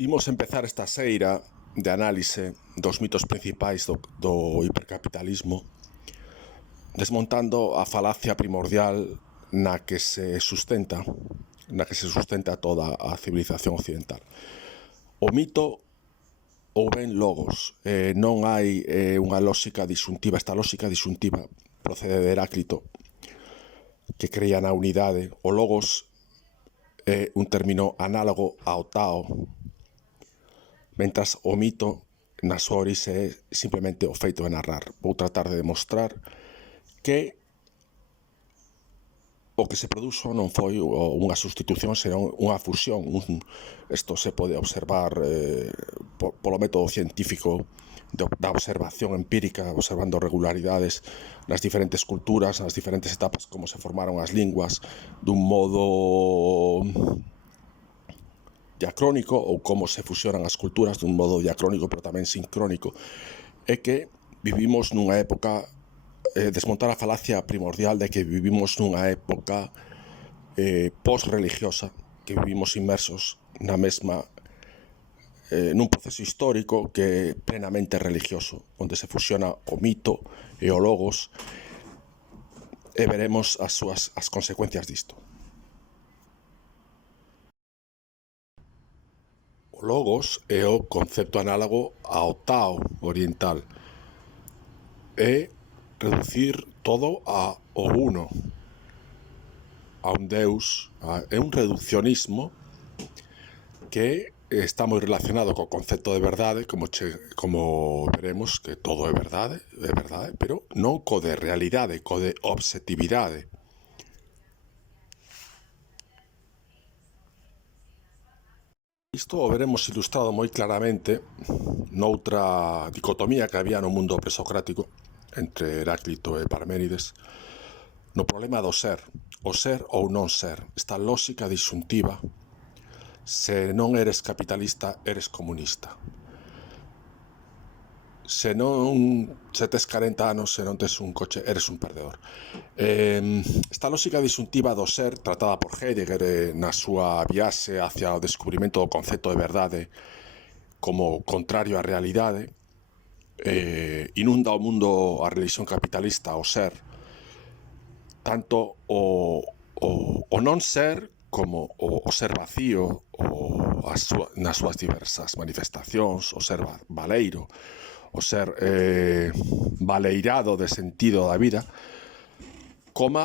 Imos empezar esta seira de análise dos mitos principais do hipercapitalismo, desmontando a falacia primordial na que se sustenta toda a civilización occidental. O mito ou ben logos, non hai unha lógica disyuntiva. Esta lógica disyuntiva procede de Heráclito, que creía na unidade. O logos é un término análogo ao Tao, mentras o mito na súa orixe é simplemente o feito de narrar. Vou tratar de demostrar que o que se produxo non foi unha sustitución, senón unha fusión. Isto se pode observar polo método científico da observación empírica, observando regularidades nas diferentes culturas, nas diferentes etapas, como se formaron as linguas dun modo diacrónico, ou como se fusionan as culturas dun modo diacrónico, pero tamén sincrónico. É que vivimos nunha época, desmontar a falacia primordial de que vivimos nunha época post-religiosa, que vivimos inmersos na mesma nun proceso histórico que é plenamente religioso, onde se fusiona o mito e o logos, e veremos as consecuencias disto. O logos é o concepto análogo ao Tao oriental. É reducir todo ao uno, a un deus. É un reduccionismo que está moi relacionado co concepto de verdade, como veremos, que todo é verdade, pero non co de realidade, co de objetividade. Isto o veremos ilustrado moi claramente noutra dicotomía que había no mundo presocrático entre Heráclito e Parménides, no problema do ser, o ser ou non ser, esta lógica disyuntiva. Se non eres capitalista, eres comunista. Se tes 40 anos, se non tes un coche, eres un perdedor. Esta lógica disyuntiva do ser, tratada por Heidegger na súa viaxe hacia o descubrimento do concepto de verdade como contrario á realidade, inunda o mundo, a religión capitalista, o ser, tanto o non ser como o ser vacío, nas súas diversas manifestacións, o ser baleiro, o ser baleirado de sentido da vida, como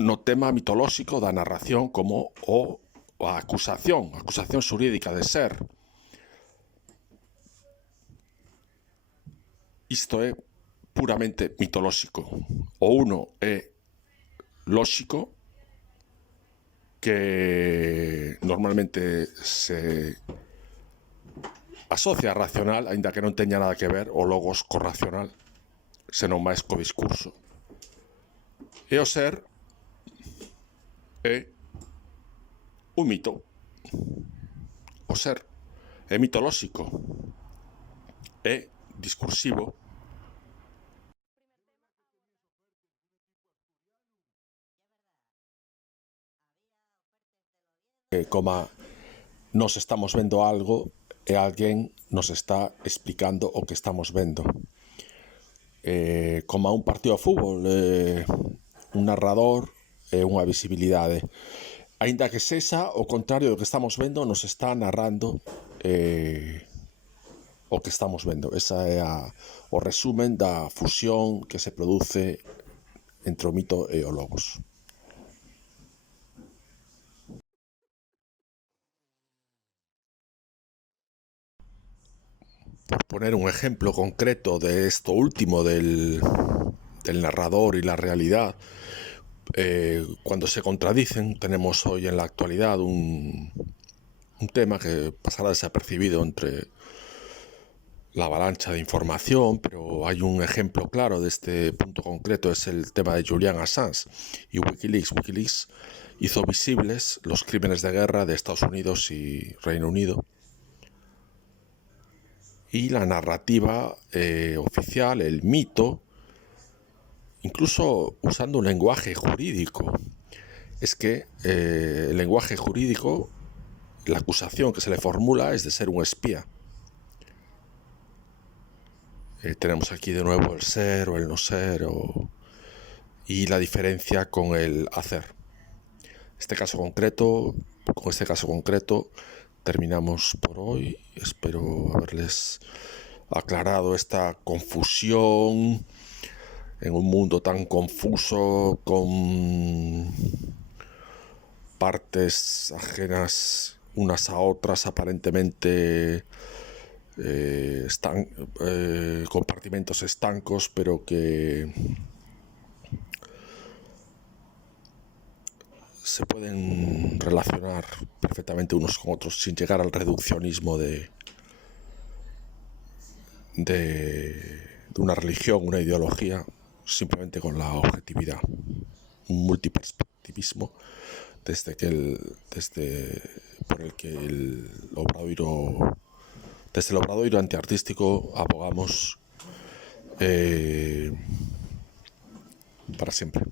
no tema mitolóxico da narración, como a acusación xurídica de ser. Isto é puramente mitolóxico. O uno é lóxico, que normalmente se asocia a racional, aínda que non teña nada que ver o logos co racional, senón máis co discurso. E o ser é un mito. O ser é mitolóxico, é discursivo. Como nos estamos vendo algo e alguén nos está explicando o que estamos vendo. Como un partido de fútbol, un narrador e unha visibilidade. Aínda que sexa o contrario do que estamos vendo, nos está narrando o que estamos vendo. Esa é o resumen da fusión que se produce entre o mito e o logos. Por poner un ejemplo concreto de esto último del narrador y la realidad, cuando se contradicen, tenemos hoy en la actualidad un tema que pasará desapercibido entre la avalancha de información, pero hay un ejemplo claro de este punto concreto, es el tema de Julian Assange y Wikileaks. Wikileaks hizo visibles los crímenes de guerra de Estados Unidos y Reino Unido, y la narrativa oficial, el mito, incluso usando un lenguaje jurídico. Es que el lenguaje jurídico la acusación que se le formula es de ser un espía. Tenemos aquí de nuevo el ser o el no ser y la diferencia con el hacer. Con este caso concreto terminamos por hoy. Espero haberles aclarado esta confusión en un mundo tan confuso, con partes ajenas unas a otras, aparentemente compartimentos estancos, pero que se pueden relacionar perfectamente unos con otros sin llegar al reduccionismo de una religión, una ideología, simplemente con la objetividad, un multiperspectivismo desde el obradoiro antiartístico abogamos para siempre.